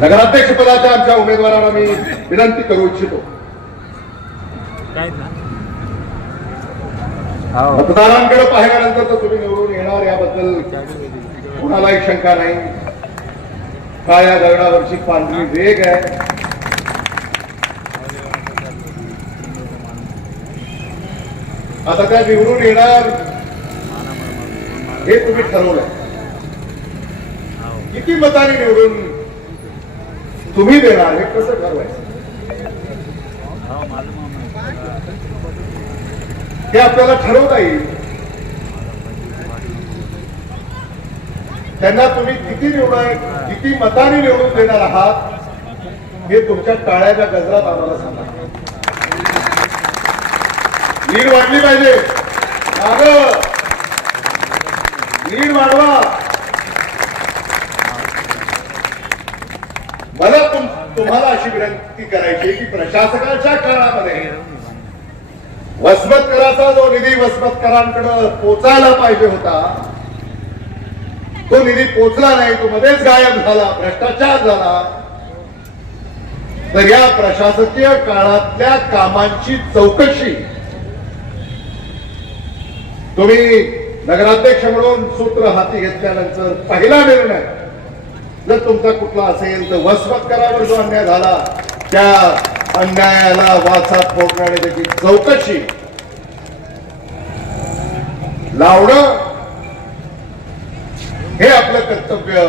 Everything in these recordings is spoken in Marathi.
नगराध्यक्ष पदाच्या आमच्या उमेदवारांना मी विनंती करू इच्छितो. ना मतदारांकडे पाहिल्यानंतर तर तुम्ही निवडून येणार याबद्दल कुणालाही शंका नाही. काळ्या दगडावरची पांढरी वेग आहे. आता त्या निवडून येणार हे तुम्ही ठरवलंय. किती मतांनी निवडून तुम्ही देणार हे कसं ठरवायचं? हे आपल्याला ठरवता येईल. त्यांना तुम्ही किती निवडाय किती मताने निवडून देणार आहात हे तुमच्या टाळ्याच्या गजरात आम्हाला सांगा. लीड वाढली पाहिजे. मागं. लीड वाढवा. मला तुम्हाला अशी विनंती करायची की प्रशासकाच्या काळामध्ये वसमतकराचा जो निधी वसमतकरांकडे पोचायला पाहिजे होता तो निधी पोचला नाही तो मध्येच गायब झाला भ्रष्टाचार झाला. तर या प्रशासकीय काळातल्या कामांची चौकशी तुम्ही नगराध्यक्ष म्हणून सूत्र हाती घेतल्यानंतर पहिला निर्णय जर तुमचा कुठला असेल तर वसमतकरावर जो अन्याय झाला त्या अन्यायाला वासात फोडणारी त्याची चौकशी. लावणं हे आपलं कर्तव्य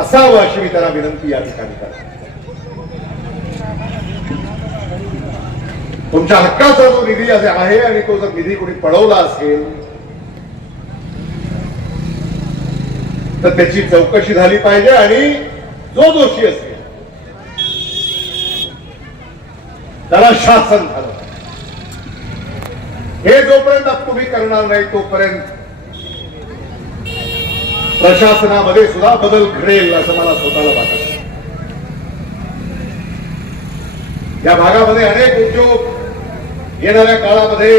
असावं अशी मी त्याला विनंती या ठिकाणी करतो. तुमच्या हक्काचा जो निधी असे आहे आणि तो जर निधी कोणी पळवला असेल तर त्याची चौकशी झाली पाहिजे आणि जो दोषी असेल त्याला शासन झालं. हे जोपर्यंत तुम्ही करणार नाही तोपर्यंत प्रशासनामध्ये सुद्धा बदल घडेल असं मला स्वतःला वाटत. या भागामध्ये अनेक उद्योग येणाऱ्या काळामध्ये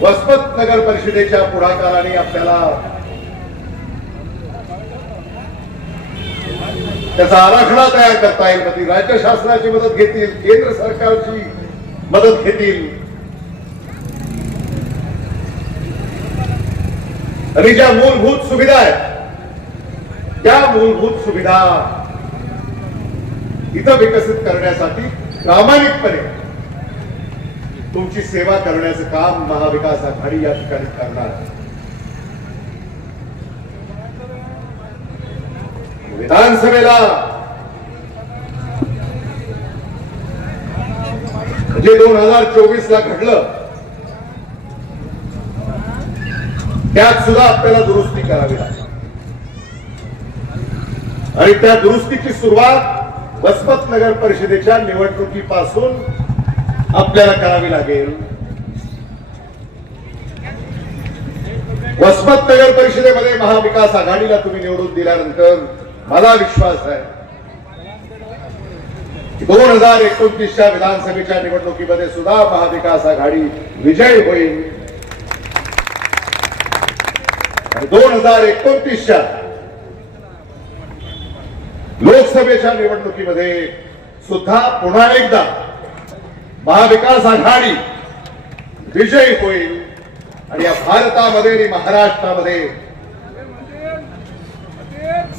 वसमत नगर परिषदेच्या पुढाकाराने आपल्याला त्याचा आराखडा तयार करता येईल ती राज्य शासनाची मदत घेतील केंद्र सरकारची मदत घेतील आणि ज्या मूलभूत सुविधा आहेत त्या मूलभूत सुविधा इथं विकसित करण्यासाठी प्रामाणिकपणे तुमची सेवा करण्याचं काम महाविकास आघाडी या ठिकाणी करणार आहे. विधानसभेला जे दोन हजार चोवीस ला घडलं त्यात सुद्धा आपल्याला दुरुस्ती करावी लागली. आणि त्या दुरुस्तीची सुरुवात वसमत नगर परिषदेच्या निवडणुकीपासून आपल्याला करावी लागेल. वसमत नगर परिषदेमध्ये महाविकास आघाडीला तुम्ही निवडून दिल्यानंतर मला विश्वास आहे दोन हजार एकोणतीसच्या विधानसभेच्या निवडणुकीमध्ये सुद्धा महाविकास आघाडी विजयी होईल. दोन हजार एकोणतीसच्या लोकसभेच्या निवडणुकीमध्ये सुद्धा पुन्हा एकदा महाविकास आघाडी विजयी होईल. आणि या भारतामध्ये आणि महाराष्ट्रामध्ये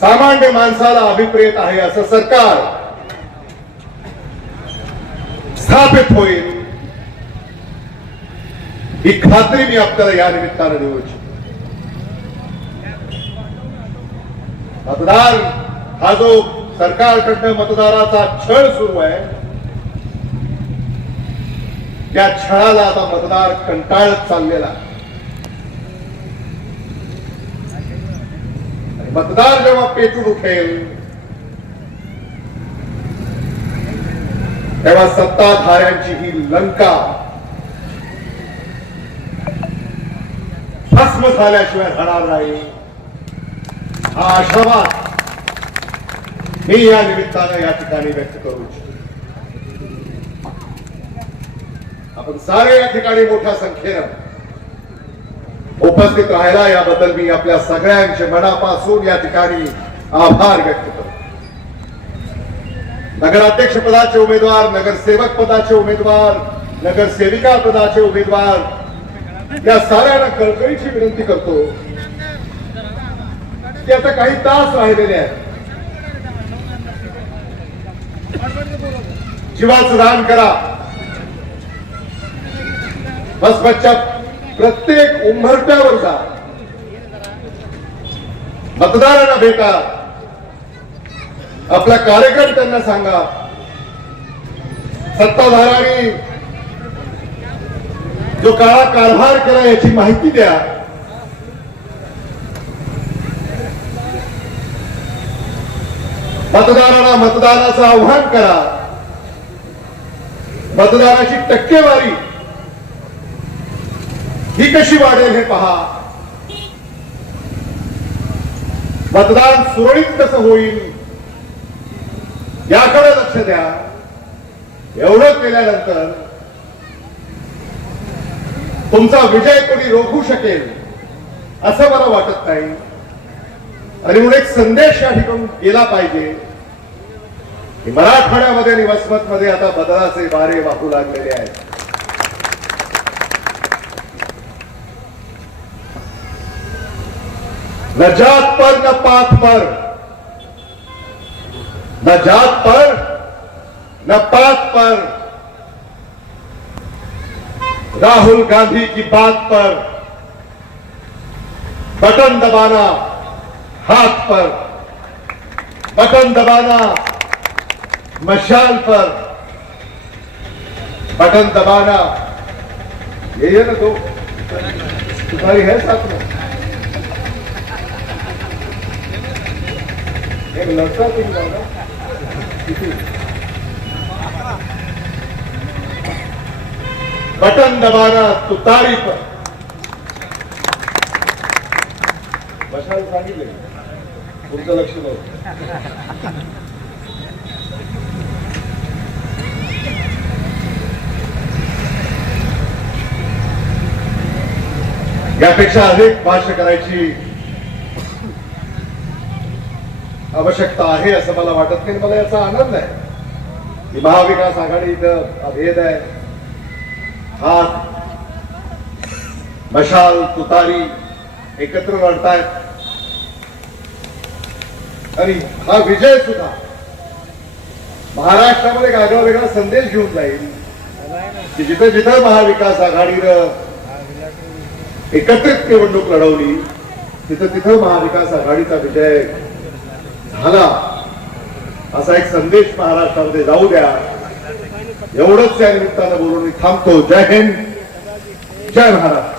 सामान्य माणसाला अभिप्रेत आहे असं सरकार स्थापित होईल. ही खात्री मी आपल्याला या निमित्तानं देऊ इच्छितो. मतदार हा जो सरकारकडनं मतदाराचा छळ सुरू आहे त्या छळाला आता मतदार कंटाळत चाललेला आहे. आणि मतदार जेव्हा पेटून उठेल तेव्हा सत्ताधाऱ्यांची ही लंका भस्म झाल्याशिवाय राहणार नाही. हा आशावाद मी या निमित्तानं या ठिकाणी व्यक्त करू इच्छितो. आपण सारे या ठिकाणी मोठ्या संख्येनं उपस्थित राहिला याबद्दल मी आपल्या सगळ्यांचे मनापासून या ठिकाणी आभार व्यक्त करतो. नगराध्यक्ष पदाचे उमेदवार नगरसेवक पदाचे उमेदवार नगरसेविका पदाचे उमेदवार या साऱ्यांना कळकळीची विनंती करतो की आता काही तास राहिलेले आहेत. जीवाचं दान करा. बस बच्चा प्रत्येक उंबरट्यावर जा. मतदारांना भेटा. आपल्या कार्यकर्त्यांना सांगा. सत्ताधारांनी जो काळा कारभार केला याची माहिती द्या. मतदारांना मतदानाचं आव्हान करा. मतदानाची टक्केवारी ही कशी वाढेल हे पहा. मतदान सुरळीत कसं होईल याकडे लक्ष द्या. एवढं केल्यानंतर तुमचा विजय कोणी रोखू शकेल असं मला वाटत नाही. आणि म्हणून एक संदेश या ठिकाणी गेला पाहिजे. मराठवाड्यामध्ये आणि वसमतमध्ये आता बदलाचे वारे वाहू लागलेले आहेत. न जात पर, न पात पर। न जात पर, न पात पर। राहुल गांधी की बात पर। बटन दबाना, हाथ पर। बटन दबाना, मशाल पर। बटन दबाना, ये है ना दो। तुम्हारी है साथ में? एक लड़का तुम बटन दबाना तुतारी पर मशाल सांगितले तुमचं लक्ष नव्हतं यापेक्षा अधिक भाष्य करायची आवश्यकता आहे असं मला वाटत नाही. मला याचा आनंद आहे. की महाविकास आघाडी इथं अभेद आहे. हात मशाल तुतारी एकत्र लढतायत आणि हा विजय सुद्धा महाराष्ट्रामध्ये आगळा वेगळा संदेश घेऊन जाईल. की जिथं जिथं महाविकास आघाडीनं एकत्रित निवडणूक लढवली तिथं तिथं महाविकास आघाडीचा विजय झाला. असा एक संदेश महाराष्ट्रामध्ये जाऊ द्या. एवढंच या निमित्तानं बोलून मी थांबतो. जय हिंद. जय महाराष्ट्र.